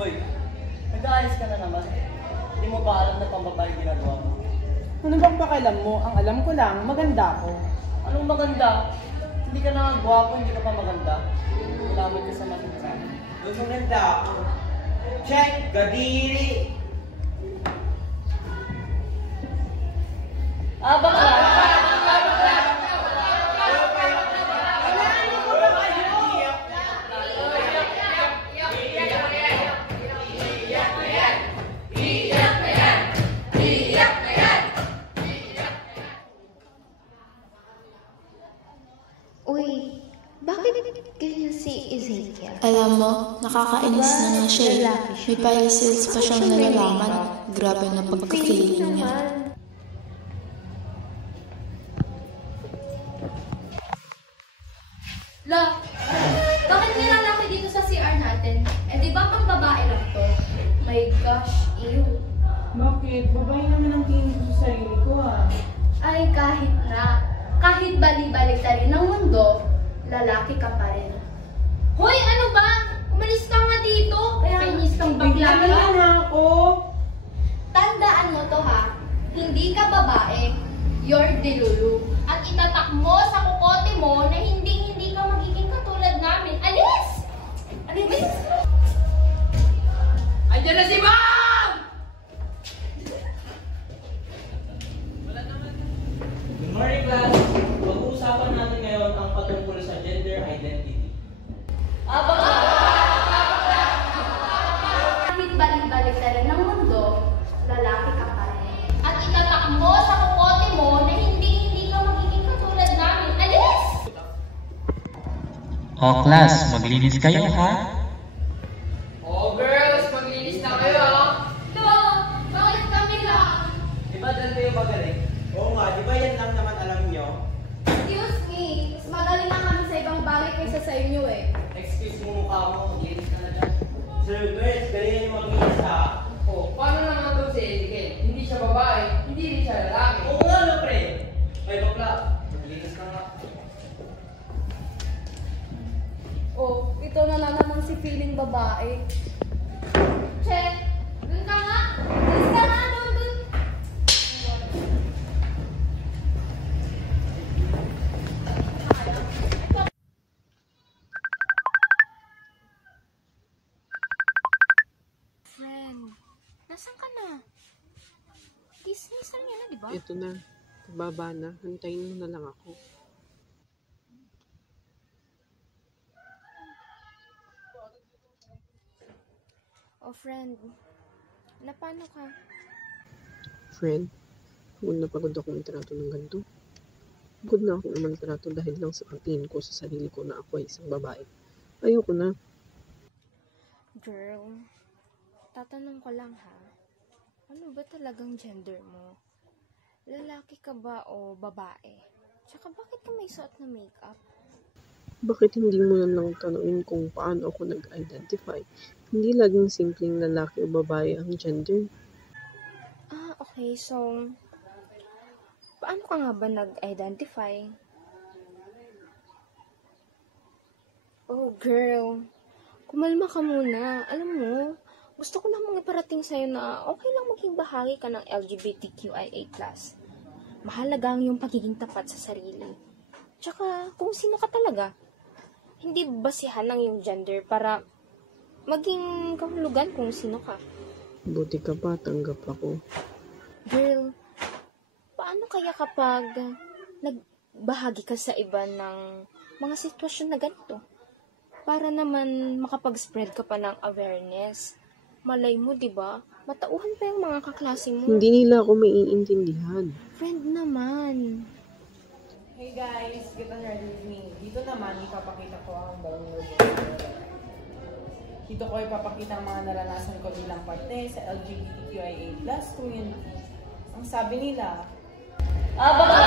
Hoy, nag-aayos ka na naman. Hindi mo ba alam na pambabae ginagawa mo? Ano bang pakialam mo? Ang alam ko lang, maganda ako. Anong maganda? Hindi ka na nga gwapo, hindi ka pa maganda. Salamat ka sa matinsa. Mas maganda ako. Check! Gadiri! Bakla! Uy, bakit ganyan si Ezekiel? Alam mo, nakakainis na nga siya eh. May palisils pa siyang nalalaman. Grabe na pagka-feeling niya. La, bakit nilalaki dito sa CR natin? Eh di ba pang babae lang to? My gosh, ew. Bakit? Babae naman ang tingin ko sa sarili ko Ay kahit na, kahit balik-balik tayo ng mundo, lalaki ka pa rin. Hoy, ano ba? Umalis ka nga dito. Kainis kang bakla ka. Bigyan na ako. Tandaan mo to ha, hindi ka babae, you're delulu. At itatak mo sa kukote mo na hindi ka magiging katulad namin. Alis! Alis! Andiyan na si Ma'am! Good morning, class! Pag-uusapan natin ngayon ang patungkol sa gender identity. Kahit balik-balik tayo ng mundo, lalaki ka pa rin. At itatak mo sa kukote mo na hindi ka magiging katulad namin. Alis! O class, maglinis kayo ha? Oh girls, maglinis na kayo ha? Bakit kami lang? Di ba dyan kayo magaling? Oo nga, di ba yan lang naman alam nyo? Excuse me, mas magaling na kami sa ibang bagay kaysa sa inyo eh. Excuse mo mukha mo, maglinis ka na dyan. Sir, girls, galingan nyo maglinis ha? Oh, paano naman ito si Ezekiel? Hindi siya babae, hindi rin siya lalaki. Oo nga no, pre! Ay, bakla, maglinis ka nga. Oh, ito na naman si feeling babae. Check! Dun ka nga! Dun ka nga! Dun! Friend, nasan ka na? Dismissan niya na, di ba? Ito na. Pababa na. Hantayin mo na lang ako. Oh, friend. Na paano ka? Friend, pagod na pagod ako mantrato ng ganito. Pagod na ako mantrato dahil lang sa pagtingin ko sa sarili ko na ako ay isang babae. Ayoko na. Girl, tatanong ko lang ha. Ano ba talagang gender mo? Lalaki ka ba o babae? Tsaka bakit ka may suot na makeup? Bakit hindi mo na lang tanungin kung paano ako nag-identify? Hindi laging simpleng lalaki o babae ang gender. Okay. So, paano ka nga ba nag-identify? Oh, girl. Kumalma ka muna. Alam mo, gusto ko lang mga parating sa'yo na okay lang maging bahagi ka ng LGBTQIA+. Mahalaga ang iyong pagiging tapat sa sarili. Tsaka, kung sino ka talaga. Hindi basihan ng iyong gender para maging kahulugan kung sino ka. Buti ka pa, tanggap ako. Girl, paano kaya kapag nagbahagi ka sa iba ng mga sitwasyon na ganito? Para naman makapag-spread ka pa ng awareness. Malay mo, di ba? Matauhan pa yung mga kaklase mo. Hindi nila ako maiintindihan. Friend naman. Hey guys, get on ready with me. Dito naman, ipapakita ko ang vulnerable. Dito ko ipapakita ang mga naranasan ko bilang parte sa LGBTQIA+ community. Ang sabi nila, Bakla!